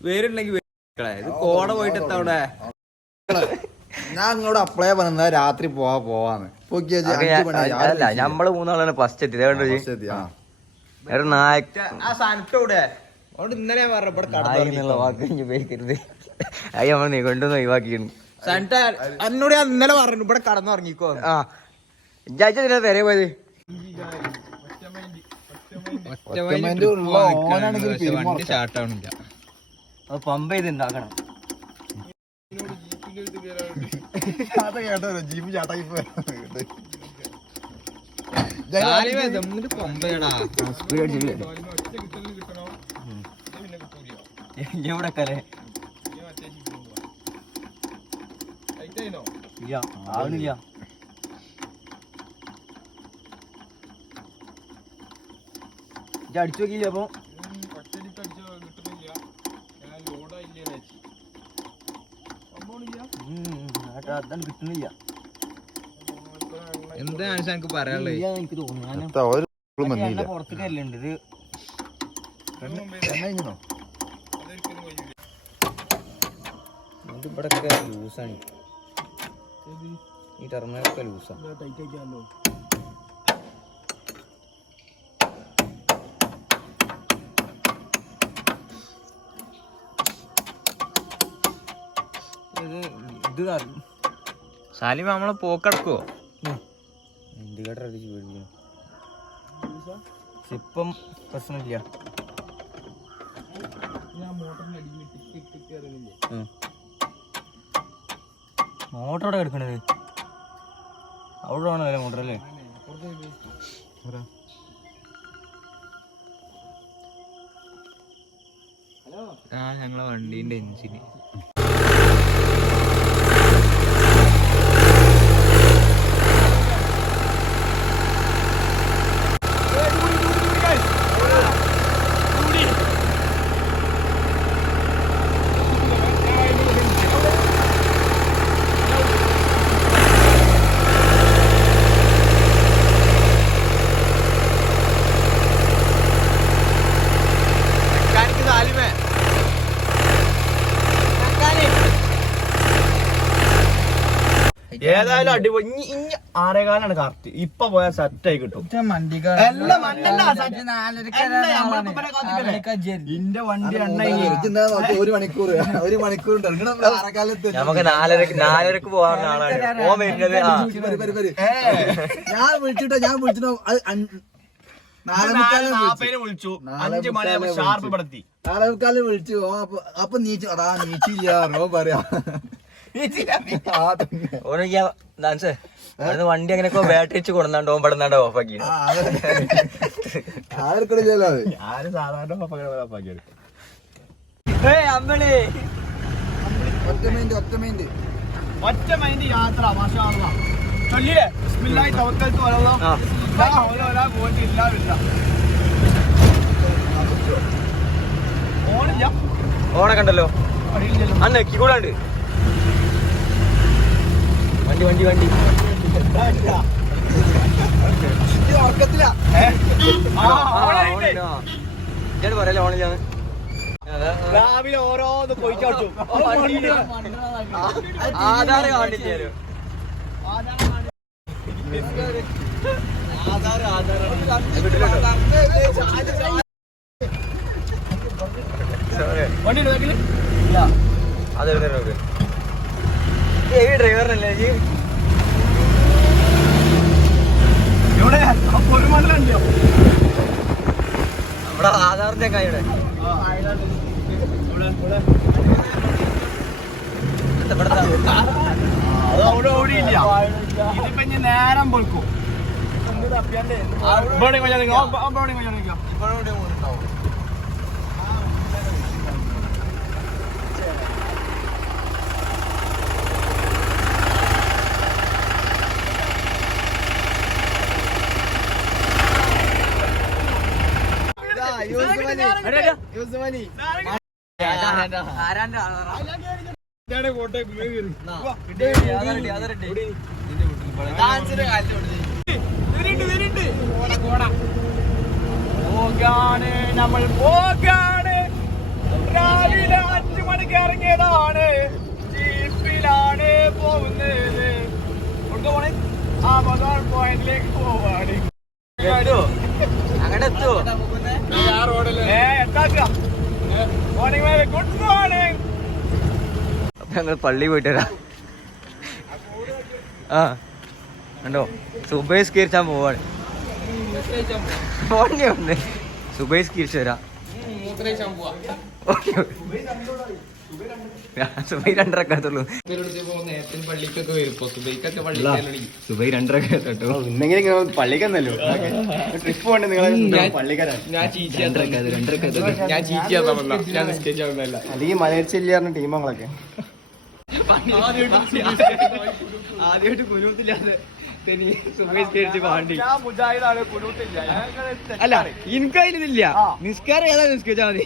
വേരുണ്ടെങ്കിൽ. ഇത് കോട പോയിട്ട് എത്താ അവിടെ ഞാൻ അങ്ങോട്ട് അപ്ലൈ പറഞ്ഞ രാത്രി പോവാ പോവാന്ന്. അല്ല ഞമ്മൾ മൂന്നാളാണ് ഫസ്റ്റ് എത്തി ഇന്നലെ കൊണ്ടൊന്ന് ഇന്നലെ പറഞ്ഞു ഇവിടെ കടന്നുറങ്ങിക്കോ ആ. വരെ പോയത്? വണ്ടി പെരുമാറ. അത് പമ്പ് ചെയ്ത് ഉണ്ടാക്കണം ജീപ്പ് ചാട്ടാക്കി എവിടെ കലേ ഇല്ല ആവണില്ല. ഇജ്ജ് അടിച്ചു നോക്കിയില്ല അപ്പൊ? അതാണ് കിട്ടുന്നില്ല. എന്താണ് എനിക്ക് പറയാനുള്ളത്? ഇല്ല എനിക്ക് തോന്നുന്നു. ഞാൻ ഒരു മറ്റേ എണ്ണ പുറത്തേക്ക് അല്ലുണ്ട് ഇത് ഇത് ഇവിടെ ലൂസാണ്. ഈ ടെർമിനലൊക്കെ ലൂസാണ് ഇത് ഇത് സാലിമ നമ്മളെ പോക്കടക്കോ ഇപ്പം പ്രശ്നമില്ല. മോട്ടറോടെ അവിടെ കിടക്കണത്? അവിടെ വേണമല്ലേ മോട്ടർ അല്ലേ? ആ ഞങ്ങളെ വണ്ടീന്റെ എഞ്ചിന് സാലിമേ ഏതായാലും അടിപൊളി. ഇനി ഇനി ആറേകാലാണ് കറക്റ്റ് ഇപ്പൊ പോയാൽ സെറ്റ് ആയി കിട്ടും? ഇന്റെ വണ്ടി എണ്ണ ഇനി. ഒരു മണിക്കൂർ. ഒരു മണിക്കൂർ ഉണ്ട്. ഇങ്ങനെ ആറക്കാലത്ത് നമുക്ക് നാലരക്ക് നാലരക്ക് പോകാൻ ആളാണ്. ഓ വരുന്നത്. ഞാൻ വിളിച്ചിട്ടോ? ഞാൻ വിളിച്ചിട്ടോ? വിളിച്ചു. അഞ്ചു മണിയാകുമ്പോ ഷാർപ്പ് പെടുത്തി. നാലേ മുക്കാലിന് വിളിച്ചു. അപ്പൊ നീച്ചു അതാ നീച്ചില്ല പറയാ. ഓനൊക്കെ ഡാൻസ് അവിടുന്ന് വണ്ടി അങ്ങനെയൊക്കെ ബാറ്ററി വെച്ച് കൊടുന്നാണ്ട് ഓൻ പെടുന്നാണ്ട് ഓഫാക്കി ആരും സാധാരണ പപ്പാക്കിയത് അമ്മളി ഒറ്റ മൈൻഡ് ഒറ്റ മൈൻഡ് ഒറ്റ മൈൻഡ് യാത്ര മാഷാ ചൊല്ലിയേ ബിസ്മില്ലാഹി തവക്കൽതു അലല്ലാഹ് ആ. ലാ ഹൗല വലാ ഖുവത ഇല്ലാ ബില്ലാഹ് ഓണില്ല ഓണൊക്കെ ഉണ്ടല്ലോ വഴിയില്ലല്ലോ അന്ന് നെക്കി കൂടെ ഉണ്ട് വണ്ടി വണ്ടി വണ്ടി. ഉറക്കത്തില്ല പറയല്ലേ രാവിലെ ഓരോന്ന് കൊയിച്ചാച്ചു ആധാർ കാണില്ലാലോ വണ്ടി നോക്ക്? ഈ ഡ്രൈവറിനല്ലേ ഈ ഇവിടെ ഒരു മണ്ഡലുണ്ടോ നമ്മുടെ ആധാറിന്റെ കായുടെ അത് അവിടെ ഓടിയില്ല ഇതിപ്പോ ഇനി നേരം പൊളിക്കും ഇവിടെ കൊഞ്ഞാ നിൽക്കാം ഇവിടെ കൊഞ്ഞാ നമ്മൾ പോകാണ്. രാവിലെ വണ്ടിക്ക് ഇറങ്ങിയതാണ്. ജീപ്പിലാണ് പോകുന്നത്. ആ ആമസോൺ പോയിന്റിലേക്ക് പോവാണ്. അങ്ങനെ അപ്പൊ ഞങ്ങൾ പള്ളി പോയിട്ട് വരാം ആ കണ്ടോ? സുബൈസ്കരിച്ചാൻ പോവാണ്. പോണേ ഒന്ന് സുബൈസ്കരിച്ച് വരാം ഓക്കെ സുബൈ രണ്ടരക്കാത്തുള്ളൂ സുബൈ രണ്ടരക്കാട്ടോ ഇന്നെങ്കിലും പള്ളിക്കന്നല്ലോ. ട്രിപ്പ് പോകണ്ടേ നിങ്ങൾ പള്ളിക്കാരാണ് ഞാൻ രണ്ടരക്കാത്ത് ഞാൻ ചീറ്റിയാ ഞാൻ നിസ്കരിച്ചാവുന്നല്ല അല്ലെങ്കിൽ മലയച്ചില്ലാറിന് ടീമങ്ങളൊക്കെ ആദ്യമായിട്ട് കുനൂത്തില്ലാതെ സുബൈസ്കരിച്ച് പാണ്ടി മുജാഹിദാണ് കുലൂട്ടില്ല അല്ല എനിക്കതിലില്ല നിസ്കാരം ഏതാ നിസ്കരിച്ചാ മതി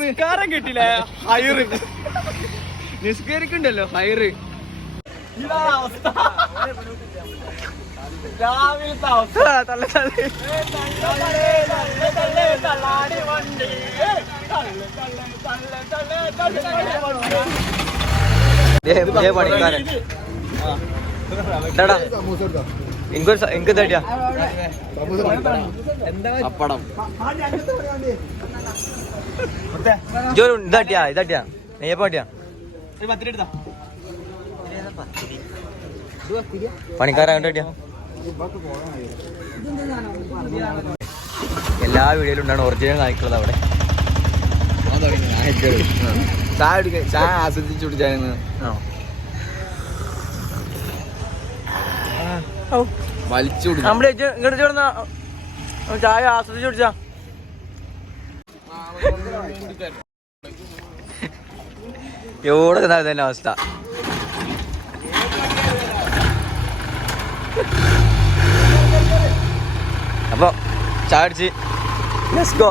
നിസ്കാരം കിട്ടില്ല ഹയറ് നിസ്കരിക്കണ്ടല്ലോ ഹയറ് രാവിലത്തെ അവസ്ഥ തള്ള തള്ളി തള്ളേ, തള്ളേ, തള്ളേ, തള്ളാടി വണ്ടി. പണിക്കാരൻ എനിക്കൊരു എനിക്ക് തടിയാ. അപ്പടം. ജോലി ഇതട്ടിയാ ഇതട്ടിയാ. നെയ്യപ്പാട്ടിയാ തട്ടിയാ എല്ലാ വീഡിയോയിലും ഉണ്ടാണ് ഒറിജിനൽ ആയിക്കുള്ളത് അവിടെ. ചായ ആസ്വദിച്ചു കുടിച്ചായിരുന്നു. വലിച്ചു നമ്മുടെ ഇങ്ങോട്ട് ചേർന്ന ചായ ആസ്വദിച്ചു കുടിച്ചാ. എവിടെ തന്നെ അവസ്ഥ? അപ്പൊ ചായ അടിച്ച് ലെറ്റ്സ് ഗോ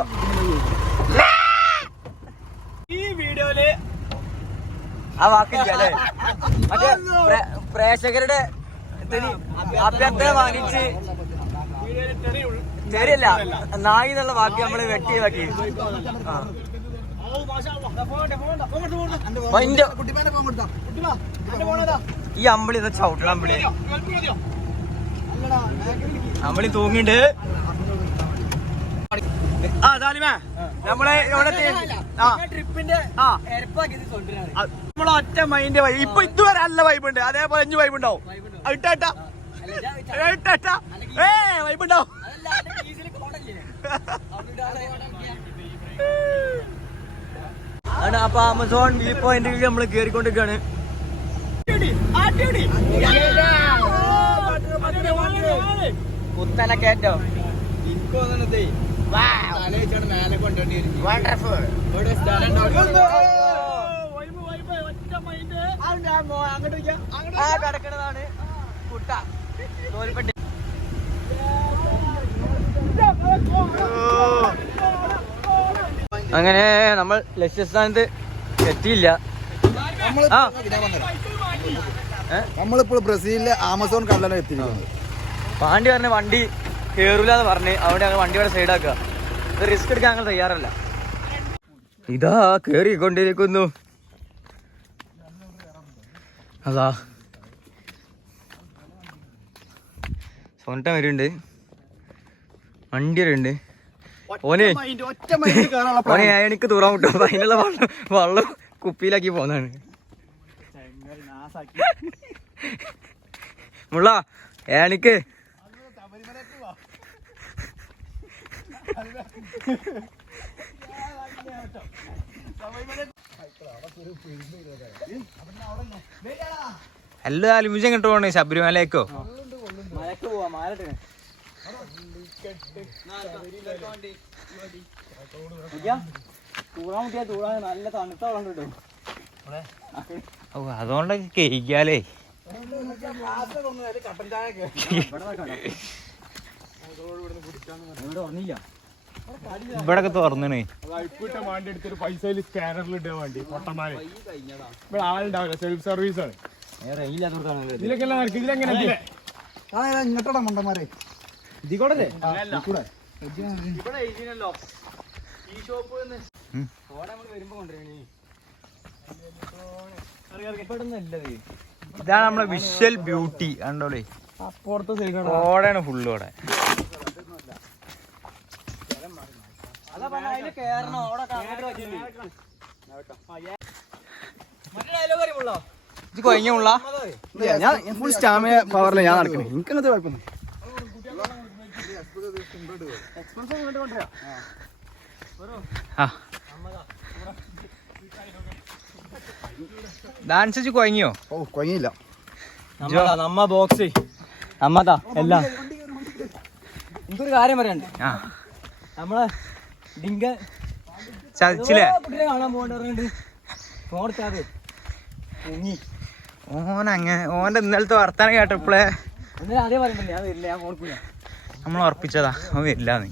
ഈ വീഡിയോയിൽ ആ വാക്കില്ല അല്ലേ? മറ്റേ പ്രേക്ഷകരുടെ അഭ്യർത്ഥന വാങ്ങിച്ച് ശരിയല്ല നായി എന്നുള്ള വാക്ക് നമ്മൾ വെട്ടിയതാക്കി ആ ഓ, മാഷാ അല്ലാ. ദാ പോകണ്ട, പോകണ്ട, പോകണ്ട, പോകണ്ട. അപ്പൊ ഇന്റെ കുട്ടിപ്പാനെ പോകാൻ കൊടുത്താ കുട്ടി വാ, എന്റെ മോനേതാ? ഈ അമ്പിളി എന്താ ചവിട്ടണ അമ്പിളി. അമ്പിളി തൂങ്ങിണ്ട് ആ താലിമേ നമ്മളെ ഇവിടെ ആ ട്രിപ്പിന്റെ ആ എരപ്പാക്കി കൊണ്ടുവരാണ് നമ്മളെ ഒറ്റ മൈൻഡ് വൈബ് ഇപ്പൊ ഇതുവരെ നല്ല വൈബ് ഉണ്ട്. അതേപോലെ അഞ്ച് വൈബ് ഉണ്ടാവും. ഇട്ടാ ഇട്ടാ. ഏ വൈബ് ഉണ്ടാവും. ആണ് അപ്പൊ ആമസോൺ വ്യൂ പോയിന്റിൽ നമ്മൾ കേറിക്കൊണ്ടിരിക്കാണ്. എനിക്ക് തോന്നണതേ തലയിച്ചാണ് മേലെ കൊണ്ടുവണ്ടി ആ കിടക്കണതാണ് കുട്ട. തോൽപ്പെട്ടി അങ്ങനെ നമ്മൾ ലക്ഷ്യസ്ഥാനത്ത് എത്തിയില്ല? നമ്മളിപ്പോൾ ബ്രസീലിലെ ആമസോൺ കടലാണ് എത്തിയിരിക്കുന്നത്. പാണ്ടി പറഞ്ഞ വണ്ടി കേറൂല എന്ന് പറഞ്ഞ് അവിടെ ഞങ്ങൾ വണ്ടി ഇവിടെ സൈഡാക്കുക ഇത് റിസ്ക് എടുക്കാൻ ഞങ്ങൾ തയ്യാറല്ല. ഇതാ കേറിക്കൊണ്ടിരിക്കുന്നു. അതാ. സോനട്ട വരുന്നുണ്ട് വണ്ടി വരുന്നുണ്ട് ഓനെ ഓനെ എനിക്ക് ദൂരം കിട്ടും അതിനുള്ള വെള്ളം വെള്ളം കുപ്പിയിലാക്കി പോന്നാണ്. മുള്ള എനിക്ക് എല്ലാ അലുമിനിയം കിട്ടു പോണേ ശബരിമലയ്ക്കോ? മലക്ക് പോവാ മാലട്ട് നല്ല തണുത്ത വെള്ളം കിട്ടും. ഓ അതുകൊണ്ടൊക്കെ കഴിക്കാലേ ഇവിടെ തുറന്നണേ. വണ്ടി എടുത്തൊരു പൈസ സ്കാനറിൽ ഇട്ടാൻ വേണ്ടി പൊട്ടന്മാരെ. ഇവിടെ ആളുണ്ടാവില്ല സെൽഫ് സർവീസ് ആണ്. ഇതിലൊക്കെ എല്ലാം നടക്കും ഇതിലെങ്ങനെ ഇങ്ങോട്ടാ മണ്ടന്മാരെ? ഇവിടെ എഴുതിനല്ലോ ഈ ഷോപ്പ് ഓടെ നമ്മൾ വരുമ്പോ കൊണ്ടുവരണേ. ഇതാണ് നമ്മളെ വിഷ്വൽ ബ്യൂട്ടി കണ്ടോളേ. ഓടാണ് മറ്റേ കൊയങ്ങുള്ള ഞാൻ ഫുൾ സ്റ്റാമിന പവറിൽ ഞാൻ നടക്കണേ. എനിക്ക് അങ്ങനത്തെ കുഴപ്പമൊന്നും ഡാൻസ് കൊയങ്ങിയോ ഓ കൊയങ്ങിയില്ല നമ്മ ബോക്സ് നമ്മതാ എല്ലാം എനിക്കൊരു കാര്യം പറയണ്ട് നമ്മളെ ചതിച്ചില്ലേ? ഓൻ അങ്ങനെ ഓന്റെ ഇന്നലത്തെ വർത്താനം കേട്ടപ്പോളെ നമ്മൾ ഉറപ്പിച്ചതാ അവൻ വരില്ല നീ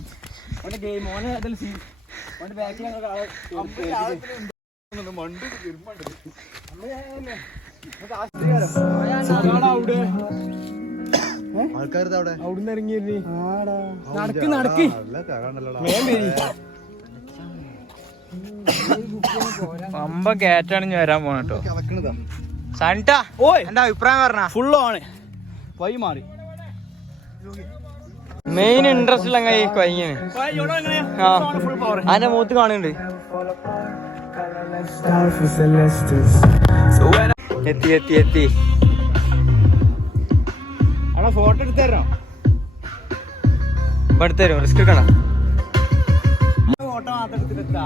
ആൾക്കാർ അവിടെ? അവിടുന്ന് ഇറങ്ങിയിരുന്നു. നടക്ക് നടക്ക്. പമ്പ കേറ്റാണ് ഞാൻ വരാൻ പോണ കേട്ടോ. സനിട്ടാ ഓയ്. എന്റെ അഭിപ്രായം പറഞ്ഞ? ഫുൾ ആണ് വൈ മാറി. മെയിൻ ഇൻട്രസ്റ്റ് ഉള്ള ഈ കൊയ്യന് അതിന്റെ മൂത്ത് കാണുന്നുണ്ട്. എത്തി എത്തി എത്തി. ഫോട്ടോ എടുത്തരോ ഇപ്പൊ എടുത്തരോ റിസ്ക് എടുക്കണം ഫോട്ടോ മാത്രം എടുത്തിട്ടാ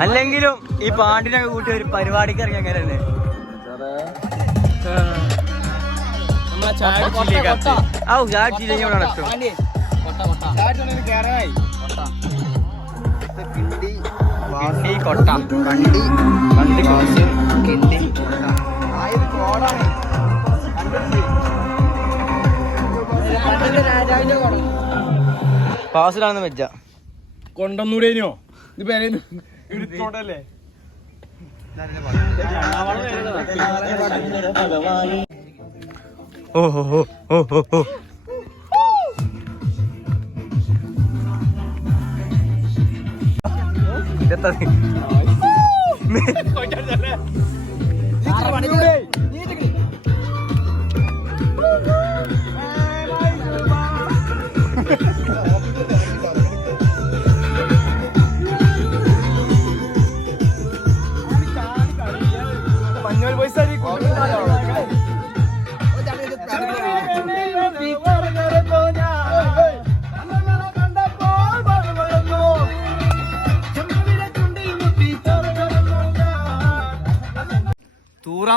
അല്ലെങ്കിലും ഈ പാണ്ടിനൊക്കെ കൂട്ടി ഒരു പരിപാടിക്ക് ഇറങ്ങി അങ്ങനെ ഔ ചാടിച്ചില്ലെങ്കിൽ ഇവിടെ നടക്കും. കേറായി കിണ്ടി. കൊട്ട. കണ്ടി. കണ്ടി. കിണ്ടി. പാസിലാണെന്ന് വെച്ച കൊണ്ടൊന്നൂടേനോ ഇത് പേരേനു എടുത്തോണ്ടല്ലേ ഓ ഓ ഓ ഓ ഓ ഓ. ഇതെത്താ മഞ്ഞൾ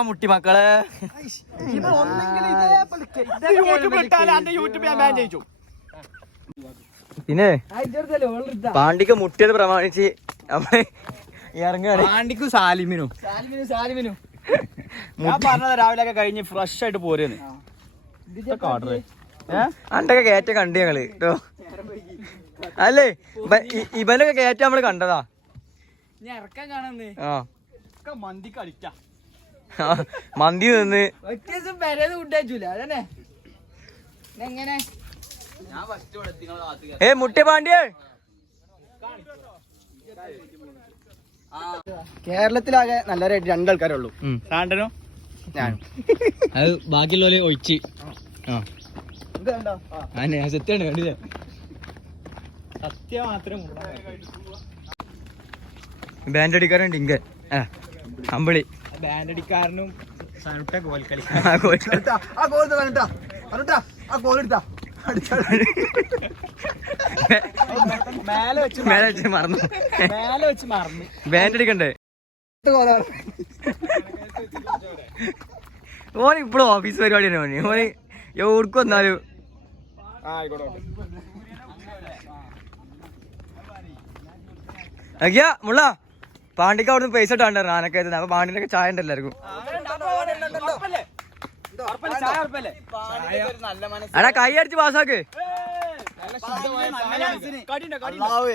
മുട്ടി മക്കളെ. പിന്നെ പാണ്ടിക്ക് മുട്ടിയത് പ്രമാണിച്ച് നമ്മൾ ഇറങ്ങാണ് പാണ്ടിക്കും സാലിമിനും. ഞാൻ പറഞ്ഞത് രാവിലെ ഒക്കെ കഴിഞ്ഞ് ഫ്രഷ് ആയിട്ട് പോരുന്ന് അണ്ടൊക്കെ കയറ്റ കണ്ടു ഞങ്ങൾ കേട്ടോ. അല്ലേ? ഇവനൊക്കെ കയറ്റ നമ്മൾ കണ്ടതാ. ഞാൻ ഇറക്കാൻ കാണുന്നേ ആ. മന്തി കളിക്കാം മന്തി നിന്ന് വ്യത്യാസം പെരേന്ന് ഫുഡ് അതന്നെ. എങ്ങനെ ഏ മുട്ടി പാണ്ടിയേ കേരളത്തിലാകെ നല്ല രണ്ടാൾക്കാരേ ഉള്ളൂ. സാണ്ടനോ? ഞാനും അത് ബാക്കിയുള്ളവരെ ഒഴിച്ച്. ആ. സത്യാണ് കണ്ടില്ല? സത്യം മാത്രം ബാൻഡ് അടിക്കാറുണ്ട് ഇങ്ക. ആ അമ്പിളി. ബാൻഡ് അടിക്കാരനും സനുട്ട ഗോൽ കളി ആ, ഗോൾ ആ ഗോൾ എടുത്താ. മേലെ വെച്ച് മേലെ വെച്ച് മറന്നു. മേലെ വെച്ച് മറന്നു. ബാൻഡ് അടിക്കണ്ടേ ഓൻ ഇപ്പോഴും ഓഫീസ് പരിപാടി തന്നെ ഓന്. ഓന് എവിടേക്ക് വന്നാലും മുള്ള. പാണ്ടിക്ക് അവിടുന്ന് പൈസ ഇട്ടാണ്ടായിരുന്നു ആനക്കയത്തിന് അപ്പൊ പാണ്ടിന്റെ ചായ ഉണ്ട് എല്ലാവർക്കും. എടാ കൈ അടിച്ച് പാസ്സാക്ക്.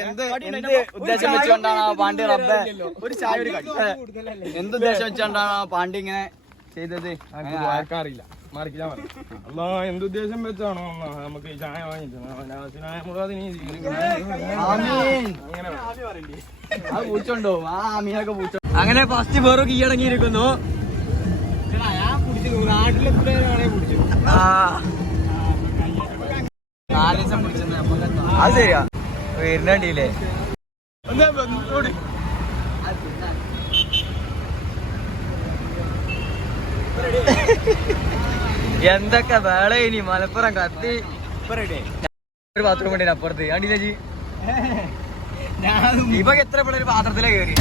എന്ത് എന്ത് ഉദ്ദേശം വെച്ചുകൊണ്ടാണ് ആ പാണ്ടി റബ്ബെ ഒരു ചായ ഒരു കടി എന്ത് ഉദ്ദേശം വെച്ചുകൊണ്ടാണ് ആ പാണ്ടി ഇങ്ങനെ ചെയ്തത് അല്ല എന്തുദ്ദേശം വെച്ചാണോ നമുക്ക് ഈ ചായ വാങ്ങിച്ചത് അങ്ങനെ പൂച്ചോണ്ടോ? ആ മീനൊക്കെ പൂച്ചോ അങ്ങനെ ഫസ്റ്റ് പേറ് കീഴടങ്ങിയിരിക്കുന്നു അടങ്ങിയിരിക്കുന്നു. അത് ശരിയാ. വരുന്നണ്ടില്ലേ ബന്ധോട് എന്തൊക്കെ വേള ഇനി? മലപ്പുറം കത്തി. ഒരു ബാത്റൂം ഉണ്ട് അപ്പുറത്ത്. ജി ഇപ്പൊ എത്ര പിള്ളേർ പാത്രത്തിലേ കയറി